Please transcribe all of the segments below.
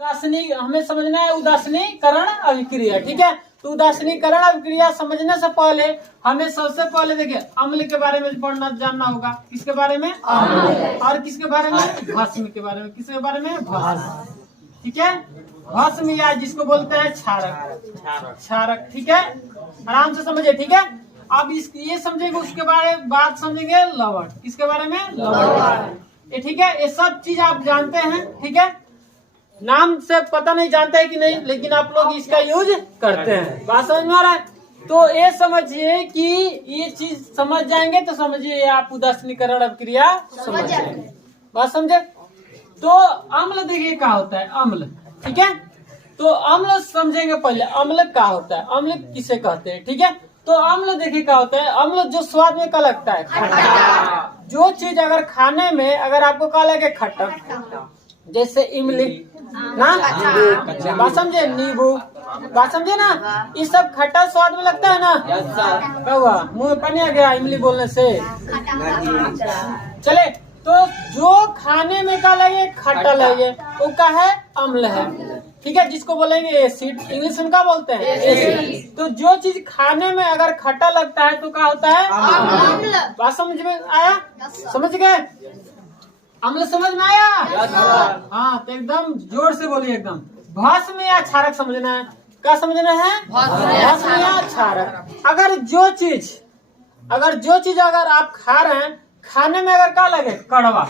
उदासीनी हमें समझना है उदासीनीकरण अभिक्रिया। ठीक है, तो उदासीनीकरण अभिक्रिया समझने से पहले हमें सबसे पहले देखिए अम्ल के बारे में पढ़ना जानना होगा। किसके बारे में? अम्ल। और किसके बारे में? भस्म के बारे में। किसके बारे में? भस्म। ठीक है, भस्म या जिसको बोलते हैं क्षारक। क्षारक। ठीक है, आराम से समझिए। ठीक है, अब ये समझेंगे, उसके बारे बात समझेंगे लवण। किसके बारे में? लवण। ये ठीक है, ये सब चीज आप जानते हैं। ठीक है, नाम से पता नहीं जानते हैं कि नहीं, लेकिन आप लोग इसका यूज करते हैं। बात समझ में आ रहा है? तो ये समझिए कि ये चीज समझ जाएंगे तो समझिए आप उदासीनीकरण अभिक्रिया समझ जाएंगे। बात समझे? तो अम्ल देखिए क्या होता है, अम्ल। ठीक है, तो अम्ल समझेंगे पहले। अम्ल क्या होता है, अम्ल किसे कहते हैं? ठीक है, तो अम्ल देखिए क्या होता है। अम्ल जो स्वाद में क्या लगता है, खट्टा। जो चीज अगर खाने में अगर आपको क्या लगे खट्टा, जैसे इमली ना, बात समझे, नींबू, बात समझे ना, ये सब खट्टा स्वाद में लगता है ना। क्या हुआ, मुंह में पानी आ गया इमली बोलने से? चले, तो जो खाने में क्या लगे खट्टा लगे वो क्या है, अम्ल है। ठीक है, जिसको बोलेंगे एसिड, इंग्लिश में क्या बोलते हैं, एसिड। तो जो चीज खाने में अगर खट्टा लगता है तो क्या होता है, अम्ल। बात समझ में आया? समझ गए? अम्ल समझ में आया? हाँ, तो एकदम जोर से बोलिए एकदम। भस्म या क्षारक समझना है। क्या समझना है? भस्म या क्षारक। अगर जो चीज अगर आप खा रहे हैं, खाने में अगर क्या लगे, कड़वा,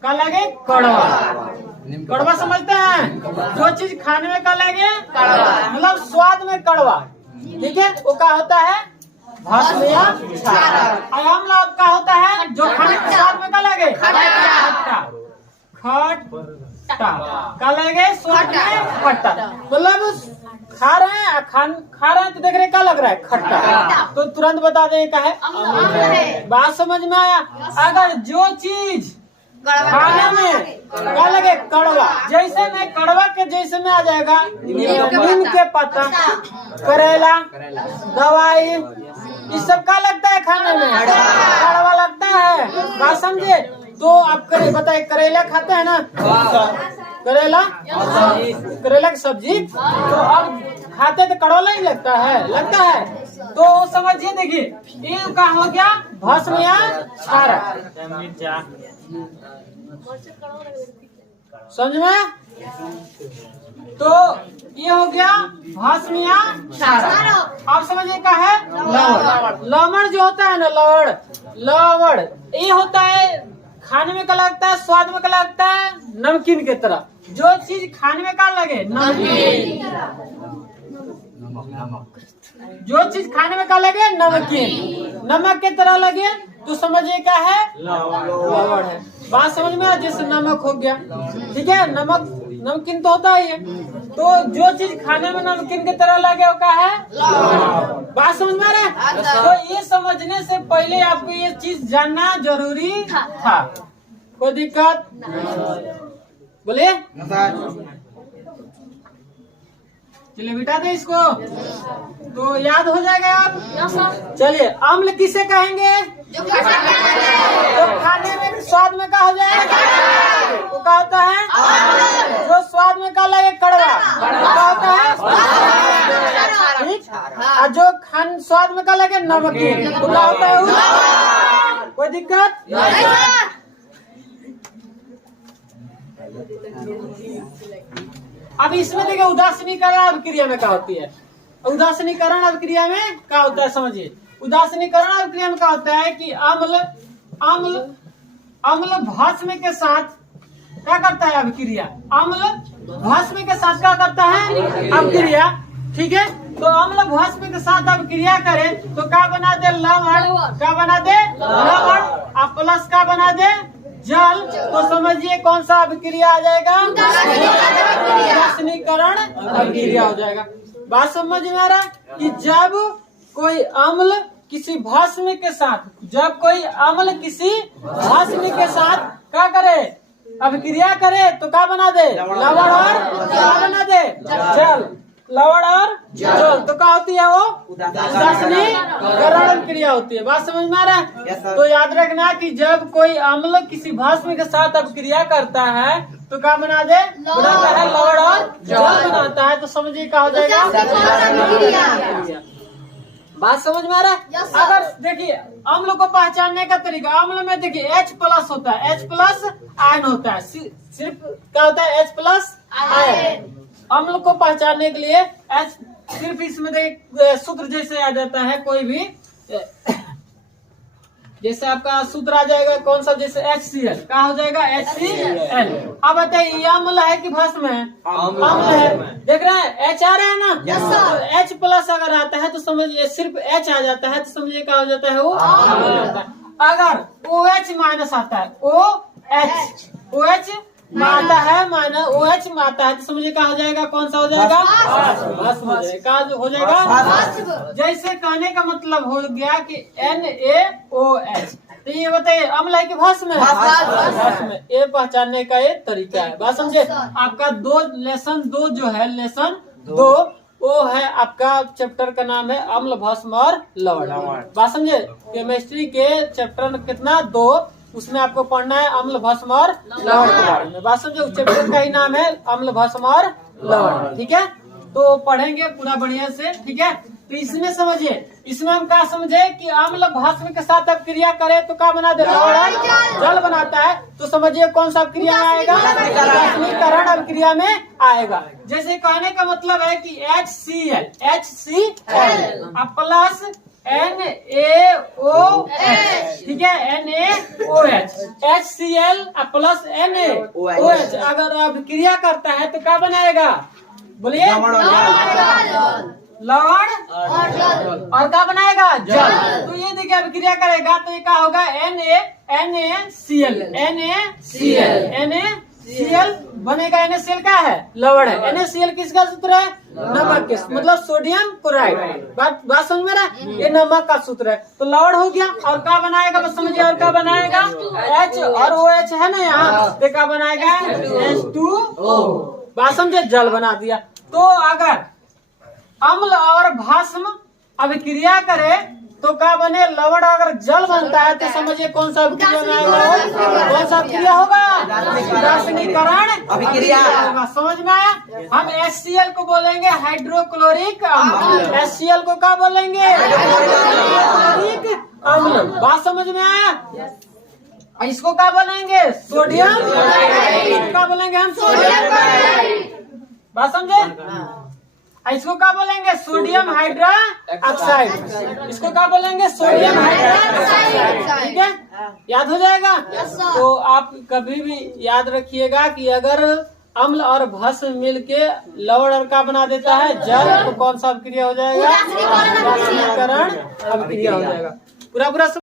क्या लगे, कड़वा। कड़वा समझते हैं? जो चीज खाने में क्या लगे, कड़वा, मतलब स्वाद में कड़वा। ठीक है, वो क्या होता है, भस्म या क्षारक। अम्ल आपका होता है जो खाने के स्वाद में क्या लगे, खट्टा। खट्टा क्या लगे, स्वाद में खट्टा। मतलब खा रहे हैं तो देख रहे क्या लग रहा है, खट्टा। तो तुरंत बता दें क्या है, बात समझ में आया? अगर जो चीज खाने में क्या लगे, कड़वा, जैसे में कड़वा के जैसे में आ जाएगा नीम के पत्ता, करेला, दवाई, ये सब क्या लगता है खाने में, कड़वा लगता है। बात समझे? तो आप बताए करेला खाते हैं ना, करेला की सब्जी, तो अब खाते तो कड़वा नहीं लगता है, लगता है। तो समझिए, देखिए ये क्या हो गया, भस्म या क्षारक। समझ में? तो ये हो गया भस्म या क्षारक। आप समझिए क्या है, लवण। लवण जो होता है ना, लवण ये होता है खाने में क्या लगता है, स्वाद में क्या लगता है, नमकीन की तरह। जो चीज खाने में क्या लगे, नमकीन। जो चीज खाने में क्या लगे, नमकीन, नमक की तरह लगे, तो समझिए क्या है, लवण है। बात समझ में? जैसे नमक हो गया। ठीक है, नमकीन तो होता ही है। तो जो चीज खाने में नमकीन की तरह लगे वो क्या है, लवण। बात समझ में आ रहा है? तो ये समझने से पहले आपको ये चीज जानना जरूरी था। कोई दिक्कत बोलिए? चलिए बिठा दे इसको, तो याद हो जाएगा आप। चलिए, अम्ल किसे कहेंगे, जो खाने में स्वाद में क्या हो जाएगा, वो क्या होता है, जो स्वाद में क्या लगे, कड़वा, क्या होता है, ठीक। और जो स्वाद में क्या लगे, नमकीन, वो क्या होता है, कोई दिक्कत? अब इसमें देखिए उदासीनीकरण अभिक्रिया में क्या होती है। उदासीनीकरण अभिक्रिया में क्या होता है, समझिए। उदासीनीकरण अभिक्रिया में क्या होता है कि अम्ल भस्म के साथ क्या करता है, अभिक्रिया। अम्ल भस्म के साथ क्या करता है, अभिक्रिया। ठीक है, तो अम्ल भस्म के साथ अभिक्रिया करे तो क्या बना दे, लवण। क्या बना दे, लवण। और प्लस क्या बना दे, जल। तो समझिए कौन सा अभिक्रिया आ जाएगा, उदासीनीकरण अभिक्रिया हो जाएगा। बात समझ में आ रहा है कि जब कोई अम्ल किसी भस्म के साथ, के साथ क्या करे, अभिक्रिया करे, तो क्या बना दे, लवण और क्या बना दे, जल। लवण और जल, तो क्या होती है वो, उदासीनीकरण क्रिया होती है। बात समझ में आ रहा है? तो याद रखना कि जब कोई अम्ल किसी भस्म के साथ अभिक्रिया करता है तो क्या बना दे, बनाता है लवण और तो समझिए क्या हो जाएगा, बात समझ में आ रहा है। अगर देखिए अम्ल को पहचानने का तरीका, अम्ल में देखिए H प्लस होता है, H प्लस आयन होता है, सिर्फ क्या होता है, H प्लस आयन। अम्ल को पहचानने के लिए H सिर्फ इसमें देखिए सूत्र जैसे आ जाता है, कोई भी जैसे आपका सूत्र आ जाएगा कौन सा, जैसे HCl क्या हो जाएगा, HCl। अब बताइए ये अम्ल है कि भस्म है, अम्ल है, देख रहे हैं H आ रहा है ना, तो H प्लस अगर आता है तो समझिए, सिर्फ H आ जाता है तो समझिए क्या हो जाता है, वो अम्ल हो जाता है। अगर OH माइनस आता है, OH में आता है माइनस, OH में आता है तो समझिए क्या हो जाएगा, कौन सा हो जाएगा, भस्म हो जाएगा, हो जाएगा। जैसे कहने का मतलब हो गया कि NaOH, तो ये बताइए अम्ल है कि भस्म है, भस्म। ये पहचानने का ये तरीका है, बात समझे। आपका लेसन दो जो है, लेसन 2 वो है आपका चैप्टर का नाम है अम्ल, भस्म और लवण, बात समझे। केमिस्ट्री के चैप्टर कितना 2, उसमें आपको पढ़ना है अम्ल, भस्म और लवण के बारे में, बात समझे। उस चैप्टर का ही नाम है अम्ल, भस्म और लवण, ठीक है। तो पढ़ेंगे पूरा बढ़िया से, ठीक है। तो इसमें समझिए, इसमें हम क्या समझे कि अम्ल भस्म के साथ अब क्रिया करे तो क्या बना दे, जल बनाता है। तो समझिए कौन सा क्रिया में आएगा, उदासीनीकरण अब क्रिया में आएगा। जैसे कहने का मतलब है कि HCl अब प्लस NaOH, ठीक है, NaOH, HCl प्लस NaOH अगर अब क्रिया करता है तो क्या बनाएगा, बोलिए, लवण और क्या बनाएगा, जल। तो ये देखिए अब क्रिया करेगा तो ये क्या होगा, NaCl बनेगा। NaCl क्या है, लवण है। NaCl किसका सूत्र है, नमक के, मतलब सोडियम क्लोराइड। बात समझ में रहा, ये नमक का सूत्र है। तो लवण हो गया, और क्या बनाएगा बस समझिए, और क्या बनाएगा, H और OH है ना यहाँ, तो क्या बनाएगा, H2O, बात समझे, जल बना दिया। तो अगर अम्ल और भस्म अभिक्रिया करे तो क्या बने, लवण। अगर जल बनता है तो समझिए कौन सा अभिक्रिया में आएगा, कौन सा अभिक्रिया होगा, उदासीनीकरण अभिक्रिया होगा। समझ में आया। हम HCl को बोलेंगे हाइड्रोक्लोरिक अम्ल, HCl को क्या बोलेंगे, हाइड्रोक्लोरिक अम्ल, बात समझ में आया। इसको क्या बोलेंगे, सोडियम, क्या बोलेंगे हम, सोडियम, बात समझे। इसको क्या बोलेंगे, सोडियम हाइड्रा ऑक्साइड, इसको क्या बोलेंगे, सोडियम हाइड्रा ऑक्साइड, ठीक है, याद हो जाएगा। तो आप कभी भी याद रखिएगा कि अगर अम्ल और भस्म मिलके लवण और का बना देता है, जल, तो कौन सा अभिक्रिया हो जाएगा, उदासीनीकरण अभिक्रिया हो जाएगा। पूरा